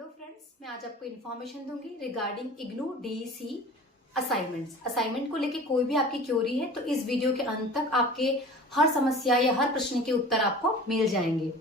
Hello friends, मैं आज आपको इन्फॉर्मेशन दूंगी रिगार्डिंग इग्नू डीईसी असाइनमेंट को लेके कोई भी आपकी क्वेरी है तो इस वीडियो के अंत तक आपके हर समस्या या हर प्रश्न के उत्तर आपको मिल जाएंगे।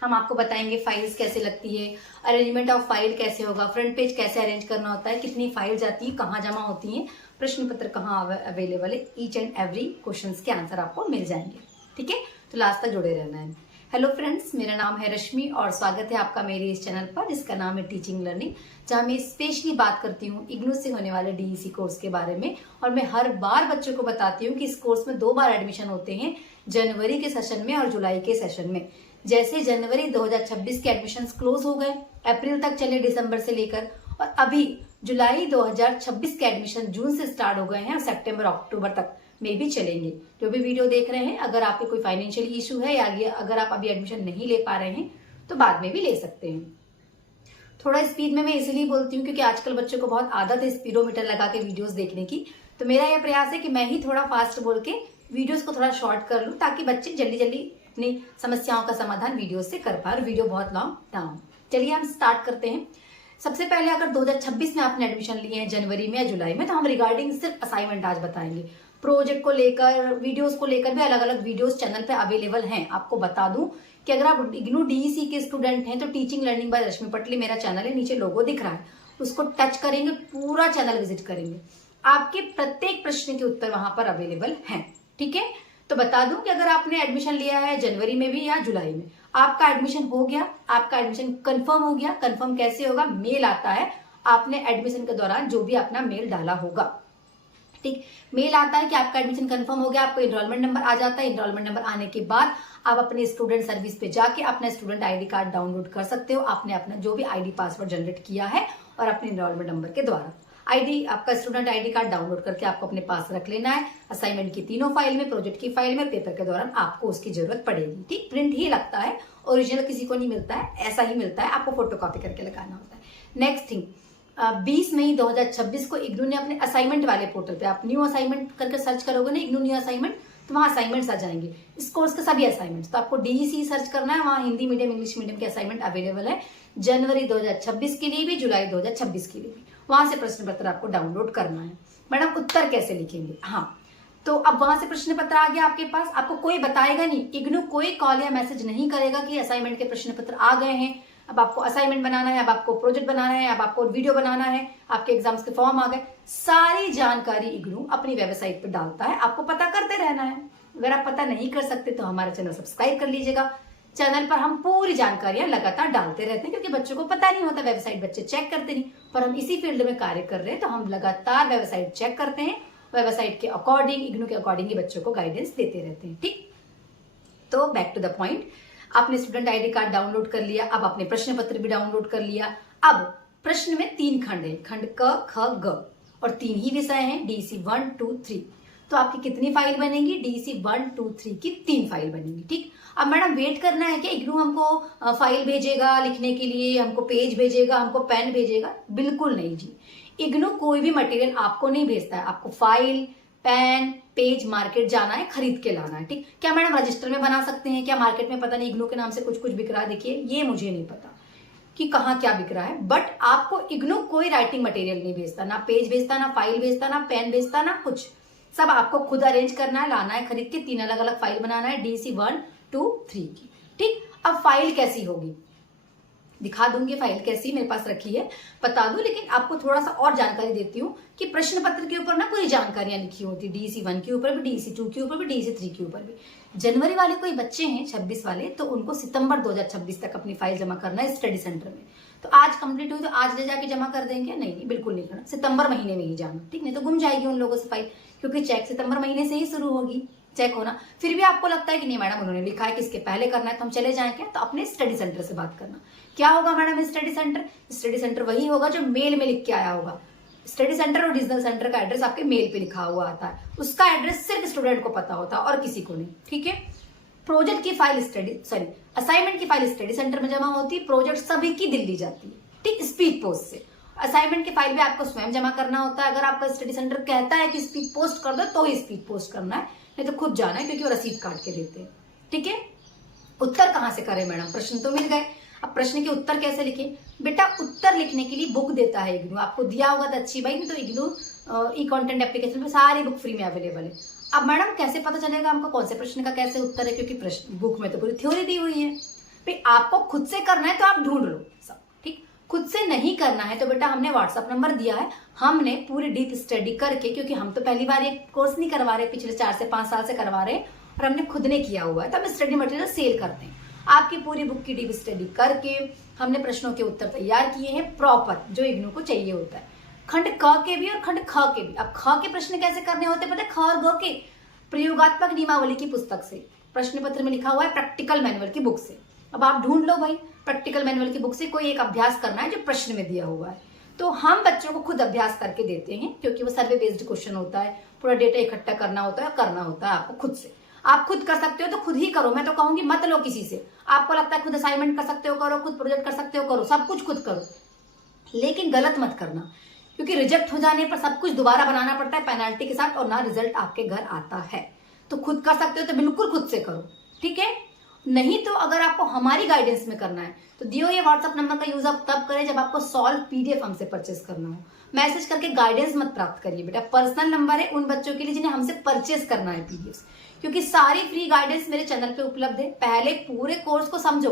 हम आपको बताएंगे फाइल्स कैसे लगती है, अरेंजमेंट ऑफ फाइल कैसे होगा, फ्रंट पेज कैसे अरेंज करना होता है, कितनी फाइल जाती है, कहाँ जमा होती है, प्रश्न पत्र कहाँ अवेलेबल है, ईच एंड एवरी क्वेश्चन के आंसर आपको मिल जाएंगे। ठीक है, तो लास्ट तक जुड़े रहना है। हेलो फ्रेंड्स, मेरा नाम है रश्मि और स्वागत है आपका मेरे इस चैनल पर जिसका नाम है टीचिंग लर्निंग, जहां मैं स्पेशली बात करती हूँ इग्नू से होने वाले डीईसी कोर्स के बारे में। और मैं हर बार बच्चों को बताती हूँ कि इस कोर्स में 2 बार एडमिशन होते हैं, जनवरी के सेशन में और जुलाई के सेशन में। जैसे जनवरी 2026 के एडमिशन क्लोज हो गए, अप्रैल तक चले दिसंबर से लेकर, और अभी जुलाई 2026 के एडमिशन जून से स्टार्ट हो गए हैं और सितंबर अक्टूबर तक में भी चलेंगे। जो भी वीडियो देख रहे हैं, अगर आपके कोई फाइनेंशियल इशू है या अगर आप अभी एडमिशन नहीं ले पा रहे हैं तो बाद में भी ले सकते हैं। थोड़ा स्पीड में मैं इसलिए बोलती हूँ क्योंकि आजकल बच्चों को बहुत आदत है स्पीडोमीटर लगा के वीडियोस देखने की। तो मेरा यह प्रयास है कि मैं ही थोड़ा फास्ट बोल के वीडियोस को थोड़ा शॉर्ट कर लूँ ताकि बच्चे जल्दी जल्दी अपनी समस्याओं का समाधान वीडियो से कर पाए और वीडियो बहुत लॉन्ग ना हो। चलिए हम स्टार्ट करते हैं। सबसे पहले अगर 2026 में आपने एडमिशन लिए हैं जनवरी में या जुलाई में, तो हम रिगार्डिंग सिर्फ असाइनमेंट आज बताएंगे। प्रोजेक्ट को लेकर, वीडियोस को लेकर भी अलग अलग वीडियोस चैनल पे अवेलेबल हैं। आपको बता दूं कि अगर आप इग्नू डीईसी के स्टूडेंट हैं तो टीचिंग लर्निंग बाय रश्मि पटली मेरा चैनल है, नीचे लोगो दिख रहा है, उसको टच करेंगे, पूरा चैनल विजिट करेंगे, आपके प्रत्येक प्रश्न के उत्तर वहां पर अवेलेबल हैं। ठीक है, तो बता दूं कि अगर आपने एडमिशन लिया है जनवरी में भी या जुलाई में, आपका एडमिशन हो गया, आपका एडमिशन कंफर्म हो गया। कंफर्म कैसे होगा? मेल आता है, आपने एडमिशन के दौरान जो भी अपना मेल डाला होगा, ठीक, मेल आता है कि आपका एडमिशन कंफर्म हो गया, आपको एनरोलमेंट नंबर आ जाता है। एनरोलमेंट नंबर आने के बाद आप अपने स्टूडेंट सर्विस पे जाके अपना स्टूडेंट आईडी कार्ड डाउनलोड कर सकते हो। आपने अपना जो भी आईडी पासवर्ड जनरेट किया है और अपने एनरोलमेंट नंबर के द्वारा आईडी, आपका स्टूडेंट आईडी कार्ड डाउनलोड करके आपको अपने पास रख लेना है। असाइनमेंट की तीनों फाइल में, प्रोजेक्ट की फाइल में, पेपर के दौरान आपको उसकी जरूरत पड़ेगी। ठीक, प्रिंट ही लगता है, ओरिजिनल किसी को नहीं मिलता है, ऐसा ही मिलता है, आपको फोटो कॉपी करके लगाना होता है। नेक्स्ट थिंग, 20 मई 2026 को इग्नू ने अपने असाइनमेंट वाले पोर्टल पे, आप न्यू असाइनमेंट करके सर्च करोगे ना, इग्नू न्यू असाइनमेंट, तो वहां असाइनमेंट्स आ जाएंगे, इस कोर्स के सभी असाइनमेंट्स। तो आपको डीईसी सर्च करना है, वहां हिंदी मीडियम, इंग्लिश मीडियम के असाइनमेंट अवेलेबल है, जनवरी 2026 के लिए भी, जुलाई 2026 के लिए भी। वहां से प्रश्न पत्र आपको डाउनलोड करना है। मैडम उत्तर कैसे लिखेंगे? हाँ, तो अब वहां से प्रश्न पत्र आ गया आपके पास, आपको कोई बताएगा नहीं, इग्नू कोई कॉल या मैसेज नहीं करेगा कि असाइनमेंट के प्रश्न पत्र आ गए हैं, अब आपको असाइनमेंट बनाना है, अब आपको प्रोजेक्ट बनाना है, अब आपको वीडियो बनाना है, आपके एग्जाम्स के फॉर्म आ गए। सारी जानकारी इग्नू अपनी वेबसाइट पर डालता है, आपको पता करते रहना है। अगर आप पता नहीं कर सकते तो हमारा चैनल सब्सक्राइब कर लीजिएगा। चैनल पर हम पूरी जानकारियां लगातार डालते रहते हैं क्योंकि बच्चों को पता नहीं होता, वेबसाइट बच्चे चेक करते नहीं, पर हम इसी फील्ड में कार्य कर रहे हैं तो हम लगातार वेबसाइट चेक करते हैं, वेबसाइट के अकॉर्डिंग, इग्नू के अकॉर्डिंग ही बच्चों को गाइडेंस देते रहते हैं। ठीक, तो बैक टू द पॉइंट, आपने स्टूडेंट आईडी कार्ड डाउनलोड कर लिया, अब आपने प्रश्न पत्र भी डाउनलोड कर लिया। अब प्रश्न में 3 खंड है, खंड क, ख, ग, और 3 ही विषय हैं, डीसी 1, 2, 3। तो आपकी कितनी फाइल बनेगी? डीसी 1, 2, 3 की 3 फाइल बनेगी। ठीक, अब मैडम वेट करना है कि इग्नू हमको फाइल भेजेगा लिखने के लिए, हमको पेज भेजेगा, हमको पेन भेजेगा? बिल्कुल नहीं जी, इग्नू कोई भी मटेरियल आपको नहीं भेजता है, आपको फाइल, पेन, पेज मार्केट जाना है, खरीद के लाना है। ठीक, क्या मैडम रजिस्टर में बना सकते हैं क्या? मार्केट में पता नहीं इग्नू के नाम से कुछ कुछ बिक रहा है, देखिए ये मुझे नहीं पता कि कहाँ क्या बिक रहा है, बट आपको इग्नू कोई राइटिंग मटेरियल नहीं भेजता, ना पेज भेजता, ना फाइल भेजता, ना पेन भेजता, ना कुछ। सब आपको खुद अरेंज करना है, लाना है खरीद के, 3 अलग अलग फाइल बनाना है, डीसी 1, 2, 3 की। ठीक, अब फाइल कैसी होगी दिखा दूंगी, फाइल कैसी मेरे पास रखी है बता दूं, लेकिन आपको थोड़ा सा और जानकारी देती हूँ कि प्रश्न पत्र के ऊपर ना पूरी जानकारियां लिखी होती है, डीसी 1 के ऊपर भी, डीसी 2 के ऊपर भी, डीसी 3 के ऊपर भी। जनवरी वाले कोई बच्चे हैं 26 वाले, तो उनको सितंबर 2026 तक अपनी फाइल जमा करना है स्टडी सेंटर में। तो आज कंप्लीट हुई तो आज ले जाके जमा कर देंगे? नहीं, बिल्कुल नहीं करना, सितंबर महीने में ही जाना। ठीक, नहीं तो गुम जाएगी उन लोगों से फाइल, क्योंकि चेक सितंबर महीने से ही शुरू होगी चेक होना। फिर भी आपको लगता है कि नहीं मैडम उन्होंने लिखा है कि इसके पहले करना है तो हम चले जाएं क्या, तो अपने स्टडी सेंटर से बात करना। क्या होगा madam study centre? Study centre वही होगा जो मेल में लिख के आया होगा। स्टडी सेंटर और डिजिटल सेंटर का एड्रेस आपके मेल पे लिखा हुआ आता है, उसका एड्रेस सिर्फ स्टूडेंट को पता होता है और किसी को नहीं। ठीक है, प्रोजेक्ट की फाइल असाइनमेंट की फाइल स्टडी सेंटर में जमा होती है, प्रोजेक्ट सभी की दिल्ली जाती है। ठीक, स्पीड पोस्ट से। असाइनमेंट की फाइल भी आपको स्वयं जमा करना होता है, अगर आपका स्टडी सेंटर कहता है कि स्पीड पोस्ट कर दो तो ही स्पीड पोस्ट करना है, नहीं तो खुद जाना है क्योंकि वो रसीद काट के देते हैं। ठीक है, उत्तर कहां से करें मैडम? प्रश्न तो मिल गए, अब प्रश्न के उत्तर कैसे लिखें? बेटा उत्तर लिखने के लिए बुक देता है इग्नू, आपको दिया होगा तो अच्छी भाई, नहीं तो इग्नू ई कंटेंट एप्लीकेशन में सारी बुक फ्री में अवेलेबल है। अब मैडम कैसे पता चलेगा हमको कौन से प्रश्न का कैसे उत्तर है, क्योंकि प्रश्न बुक में तो पूरी थ्योरी दी हुई है। भाई आपको खुद से करना है तो आप ढूंढ लो सब, ठीक। खुद से नहीं करना है तो बेटा हमने व्हाट्सअप नंबर दिया है, हमने पूरी डीप स्टडी करके, क्योंकि हम तो पहली बार ये कोर्स नहीं करवा रहे, पिछले 4 से 5 साल से करवा रहे और हमने खुद ने किया हुआ है, तो हम स्टडी मटेरियल सेल करते हैं। आपकी पूरी बुक की डीप स्टडी करके हमने प्रश्नों के उत्तर तैयार किए हैं प्रॉपर, जो इग्नू को चाहिए होता है, खंड क के भी और खंड ख के भी। अब ख के प्रश्न कैसे करने होते हैं पता है? ख और ग के प्रयोगात्मक नियमावली की पुस्तक से, प्रश्न पत्र में लिखा हुआ है प्रैक्टिकल मैनुअल की बुक से। अब आप ढूंढ लो भाई, प्रैक्टिकल मैनुअल की बुक से कोई एक अभ्यास करना है जो प्रश्न में दिया हुआ है, तो हम बच्चों को खुद अभ्यास करके देते हैं, क्योंकि वो सर्वे बेस्ड क्वेश्चन होता है, पूरा डेटा इकट्ठा करना होता है, करना होता है आपको खुद से। आप खुद कर सकते हो तो खुद ही करो, मैं तो कहूंगी मत लो किसी से। आपको लगता है खुद असाइनमेंट कर सकते हो करो, खुद प्रोजेक्ट कर सकते हो करो, सब कुछ खुद करो, लेकिन गलत मत करना, क्योंकि रिजेक्ट हो जाने पर सब कुछ दोबारा बनाना पड़ता है पेनाल्टी के साथ, और ना रिजल्ट आपके घर आता है। तो खुद कर सकते हो तो बिल्कुल खुद से करो, ठीक है। नहीं तो अगर आपको हमारी गाइडेंस में करना है तो दियो ये व्हाट्सअप नंबर का यूज आप तब करें जब आपको सॉल्व पीडीएफ हमसे परचेस करना हो। मैसेज करके गाइडेंस मत प्राप्त करिए बेटा, पर्सनल नंबर है उन बच्चों के लिए जिन्हें हमसे परचेस करना है पीडीएफ, क्योंकि सारी फ्री गाइडेंस मेरे चैनल पे उपलब्ध है। पहले पूरे कोर्स को समझो,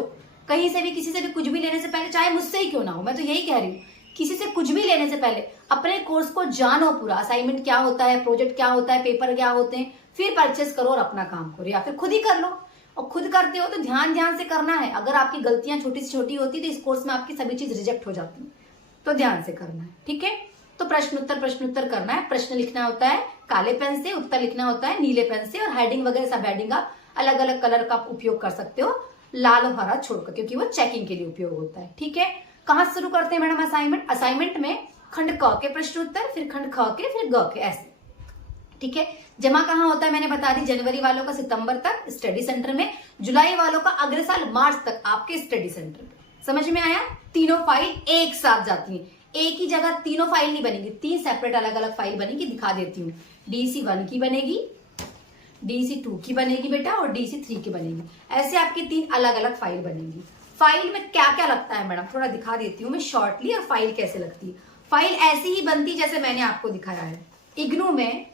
कहीं से भी किसी से भी कुछ भी लेने से पहले, चाहे मुझसे ही क्यों ना हो, मैं तो यही कह रही हूँ, किसी से कुछ भी लेने से पहले अपने कोर्स को जानो पूरा, असाइनमेंट क्या होता है, प्रोजेक्ट क्या होता है, पेपर क्या होते हैं, फिर परचेस करो और अपना काम करो, या फिर खुद ही कर लो। और खुद करते हो तो ध्यान से करना है, अगर आपकी गलतियां छोटी से छोटी होती तो इस कोर्स में आपकी सभी चीज रिजेक्ट हो जाती, तो ध्यान से करना है, ठीक है। तो प्रश्न उत्तर करना है, प्रश्न लिखना होता है काले पेन से, उत्तर लिखना होता है नीले पेन से, और हेडिंग वगैरह सब हेडिंग आप अलग अलग कलर का उपयोग कर सकते हो, लाल और हरा छोड़कर, क्योंकि वो चेकिंग के लिए उपयोग होता है, ठीक है। कहां शुरू करते हैं मैडम असाइनमेंट? असाइनमेंट में खंड क के प्रश्न उत्तर, फिर खंड ख के, फिर ग के, ऐसे, ठीक है। जमा कहाँ होता है मैंने बता दी, जनवरी वालों का सितंबर तक स्टडी सेंटर में, जुलाई वालों का अगले साल मार्च तक आपके स्टडी सेंटर पे। समझ में आया? तीनों फाइल एक साथ जाती हैं, एक ही जगह तीनों फाइल नहीं बनेगी, 3 सेपरेट अलग अलग फाइल बनेगी, दिखा देती हूँ। डीसी 1 की बनेगी, डीसी 2 की बनेगी बेटा, और डीसी 3 की बनेगी, ऐसे आपकी 3 अलग अलग फाइल बनेगी। फाइल में क्या क्या लगता है मैडम थोड़ा दिखा देती हूँ मैं शॉर्टली, और फाइल कैसे लगती है। फाइल ऐसी ही बनती जैसे मैंने आपको दिखाया है। इग्नू में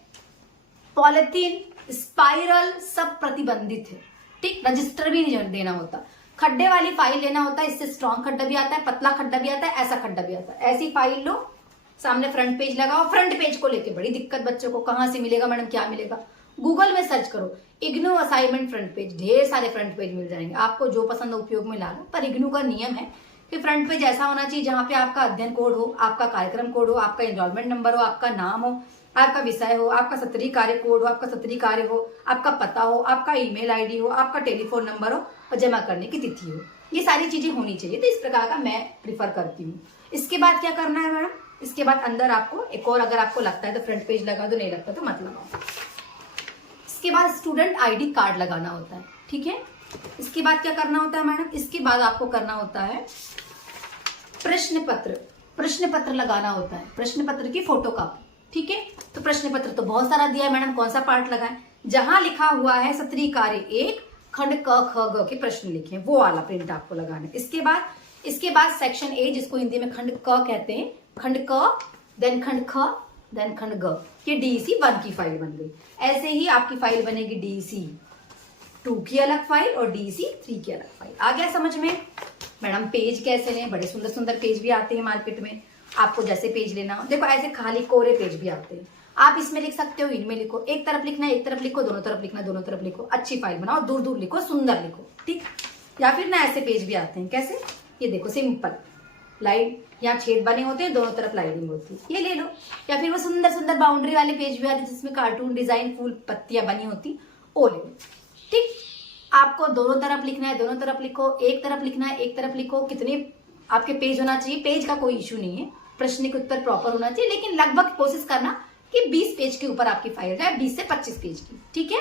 पॉलिथीन, स्पाइरल सब प्रतिबंधित है, ठीक। रजिस्टर भी नहीं देना होता, खड्डे वाली फाइल लेना होता है, इससे स्ट्रॉन्ग खड्डा भी आता है, पतला खड्डा भी आता है, ऐसा खड्डा भी आता है। ऐसी फाइल लो, सामने फ्रंट पेज लगाओ। फ्रंट पेज को लेके बड़ी दिक्कत बच्चों को, कहां से मिलेगा मैडम, क्या मिलेगा? गूगल में सर्च करो इग्नू असाइनमेंट फ्रंट पेज, ढेर सारे फ्रंट पेज मिल जाएंगे, आपको जो पसंद हो उपयोग में ला लो। पर इग्नू का नियम है कि फ्रंट पेज ऐसा होना चाहिए जहां पे आपका अध्ययन कोड हो, आपका कार्यक्रम कोड हो, आपका एनरोलमेंट नंबर हो, आपका नाम हो, आपका विषय हो, आपका सत्रीय कार्य कोड हो, आपका सत्रीय कार्य हो, आपका पता हो, आपका ईमेल आईडी हो, आपका टेलीफोन नंबर हो, और जमा करने की तिथि हो। ये सारी चीजें होनी चाहिए, तो इस प्रकार का मैं प्रिफर करती हूँ। इसके बाद क्या करना है मैडम? इसके बाद अंदर आपको एक और, अगर आपको लगता है तो फ्रंट पेज लगा दो, नहीं लगता तो मत लगाओ। इसके बाद स्टूडेंट आईडी कार्ड लगाना होता है, ठीक है। इसके बाद क्या करना होता है मैडम? इसके बाद आपको करना होता है प्रश्न पत्र लगाना होता है, प्रश्न पत्र की फोटो कॉपी, ठीक है। तो प्रश्न पत्र तो बहुत सारा दिया है मैडम, कौन सा पार्ट लगाएं? जहां लिखा हुआ है सत्रीय कार्य 1 खंड क ख ग के प्रश्न लिखे, वो वाला प्रिंट आपको लगाना है। इसके बाद सेक्शन ए, जिसको हिंदी में खंड क कहते हैं, खंड क, देन खंड ख, देन खंड ग, ये डीसी 1 की फाइल बन गई। ऐसे ही आपकी फाइल बनेगी डीसी 2 की अलग फाइल और डीसी 3 की अलग फाइल। आ गया समझ में? मैडम पेज कैसे लें? बड़े सुंदर सुंदर पेज भी आते हैं मार्केट में, आपको जैसे पेज लेना हो। देखो ऐसे खाली कोरे पेज भी आते हैं, आप इसमें लिख सकते हो, इनमें लिखो, एक तरफ लिखना है एक तरफ लिखो, दोनों तरफ लिखना है दोनों तरफ लिखो। अच्छी फाइल बनाओ, दूर दूर लिखो, सुंदर लिखो, ठीक। या फिर ना ऐसे पेज भी आते हैं, कैसे? ये देखो सिंपल लाइन, यहाँ छेद बने होते हैं, दोनों तरफ लाइनिंग होती है, ये ले लो। या फिर वो सुंदर सुंदर बाउंड्री वाले पेज भी आते हैं जिसमें कार्टून डिजाइन फूल पत्तियां बनी होती, वो ले लो, ठीक। आपको दोनों तरफ लिखना है, दोनों तरफ लिखो, एक तरफ लिखना है एक तरफ लिखो। कितने आपके पेज होना चाहिए? पेज का कोई इश्यू नहीं है, प्रश्न के उत्तर प्रॉपर होना चाहिए, लेकिन लगभग कोशिश करना कि 20 पेज के ऊपर आपकी फाइल जाए, 20 से 25 पेज की, ठीक है।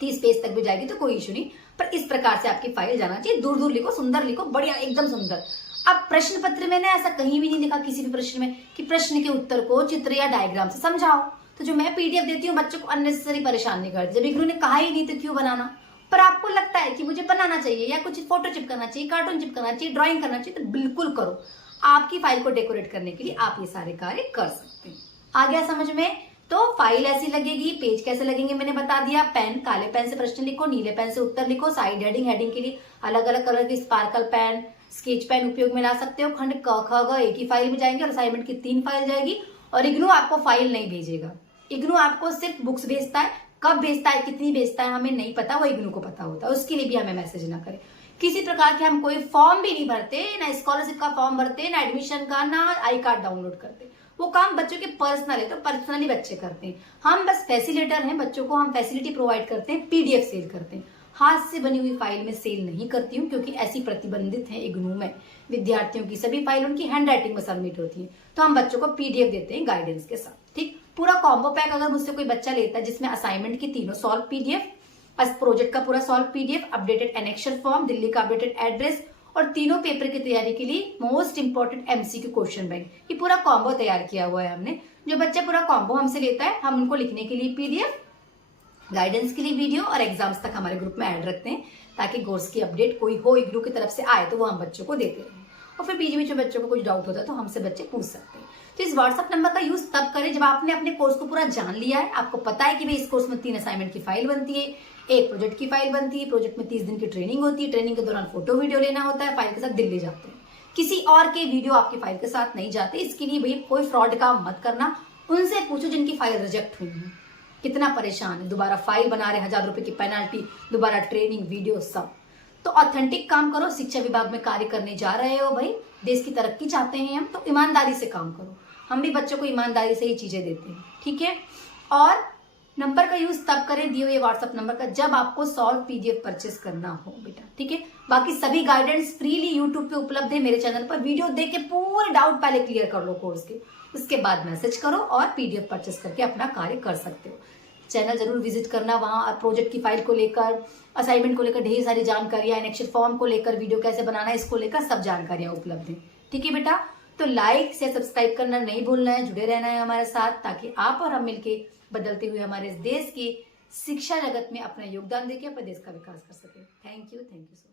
30 पेज तक भी जाएगी तो कोई इश्यू नहीं, पर इस प्रकार से आपकी फाइल जाना चाहिए। दूर दूर लिखो, सुंदर लिखो, बढ़िया एकदम सुंदर। अब प्रश्न पत्र में ना ऐसा कहीं भी नहीं लिखा किसी भी प्रश्न में कि प्रश्न के उत्तर को चित्र या डायग्राम से समझाओ। तो जो मैं पीडीएफ देती हूँ बच्चों को अननेसेसरी परेशान नहीं करती। जब इग्नू ने कहा ही नहीं तो क्यों बनाना? पर आपको लगता है कि मुझे बनाना चाहिए या कुछ फोटो चिपकाना चाहिए, कार्टून चिपकाना चाहिए, ड्राइंग करना चाहिए, तो बिल्कुल करो। आपकी फाइल को डेकोरेट करने के लिए आप ये सारे कार्य कर सकते हैं। आ गया समझ में? तो फाइल ऐसी लगेगी, पेज कैसे लगेंगे मैंने बता दिया। पेन, काले पेन से प्रश्न लिखो, नीले पेन से उत्तर लिखो। साइड हेडिंग, हेडिंग के लिए अलग अलग कलर की स्पार्कल पेन, स्केच पेन उपयोग में ला सकते हो। खंड क, ख, ग एक ही फाइल में जाएंगे और असाइनमेंट की 3 फाइल जाएगी। और इग्नू आपको फाइल नहीं भेजेगा, इग्नू आपको सिर्फ बुक्स भेजता है। कब भेजता है, कितनी भेजता है, हमें नहीं पता, वो इग्नू को पता होता है। उसके लिए भी हमें मैसेज ना करें। किसी प्रकार के हम कोई फॉर्म भी नहीं भरते, ना स्कॉलरशिप का फॉर्म भरते, ना एडमिशन का, ना आई कार्ड डाउनलोड करते। वो काम बच्चों के पर्सनल है, तो पर्सनली बच्चे करते हैं। हम बस फैसिलिटेटर हैं, बच्चों को हम फैसिलिटी प्रोवाइड करते हैं, पीडीएफ सेल करते हैं। हाथ से बनी हुई फाइल में सेल नहीं करती हूँ, क्योंकि ऐसी प्रतिबंधित है इग्नू में। विद्यार्थियों की सभी फाइल उनकी हैंड राइटिंग में सबमिट होती है, तो हम बच्चों को पीडीएफ देते हैं गाइडेंस के साथ। ठीक, पूरा कॉम्बो पैक अगर मुझसे कोई बच्चा लेता है, जिसमें असाइनमेंट की तीनों सॉल्व पीडीएफ, प्रोजेक्ट का पूरा सॉल्व पीडीएफ, अपडेटेड एनेक्शन फॉर्म, दिल्ली का अपडेटेड एड्रेस, और तीनों पेपर की तैयारी के लिए most important MCQ question bank, ये पूरा कॉम्बो तैयार किया हुआ है हमने। जो बच्चा पूरा कॉम्बो हमसे लेता है, हम उनको लिखने के लिए पीडीएफ, गाइडेंस के लिए वीडियो और एग्जाम्स तक हमारे ग्रुप में ऐड रखते हैं, ताकि कोर्स की अपडेट कोई हो इग्नू की तरफ से आए तो वो हम बच्चों को देते हैं। और फिर बीच में बच्चों को कुछ डाउट होता है तो हमसे बच्चे पूछ सकते हैं। तो इस व्हाट्सएप नंबर का यूज तब करें जब आपने अपने कोर्स को पूरा जान लिया है, आपको पता है कि भाई इस कोर्स में 3 असाइनमेंट की फाइल बनती है, 1 प्रोजेक्ट की फाइल बनती है, प्रोजेक्ट में 30 दिन की ट्रेनिंग होती है, ट्रेनिंग के दौरान फोटो वीडियो लेना होता है, फाइल के साथ दिल्ली जाते हैं। किसी और के वीडियो आपकी फाइल के साथ नहीं जाते। इसके लिए भाई कोई फ्रॉड काम मत करना, उनसे पूछो जिनकी फाइल रिजेक्ट हुई है, कितना परेशान है, दोबारा फाइल बना रहे, 1000 रुपए की पेनाल्टी, दोबारा ट्रेनिंग वीडियो सब। तो ऑथेंटिक काम करो। शिक्षा विभाग में कार्य करने जा रहे हो भाई, देश की तरक्की चाहते हैं हम, तो ईमानदारी से काम करो। हम भी बच्चों को ईमानदारी से ही चीजें देते हैं, ठीक है। और नंबर का यूज तब करें, दिए हुए व्हाट्सएप नंबर का, जब आपको सॉल्व पीडीएफ परचेस करना हो बेटा, ठीक है। बाकी सभी गाइडेंस फ्रीली यूट्यूब पे उपलब्ध है मेरे चैनल पर। वीडियो देख के पूरे डाउट पहले क्लियर कर लो कोर्स के, उसके बाद मैसेज करो और पीडीएफ परचेस करके अपना कार्य कर सकते हो। चैनल जरूर विजिट करना, वहां प्रोजेक्ट की फाइल को लेकर, असाइनमेंट को लेकर ढेर सारी जानकारियां, एनेक्शन फॉर्म को लेकर, वीडियो कैसे बनाना है इसको लेकर सब जानकारियां उपलब्ध है, ठीक है बेटा। तो लाइक से सब्सक्राइब करना नहीं भूलना है, जुड़े रहना है हमारे साथ, ताकि आप और हम मिलके बदलते हुए हमारे देश की शिक्षा जगत में अपना योगदान देके अपने देश का विकास कर सके। Thank you so much.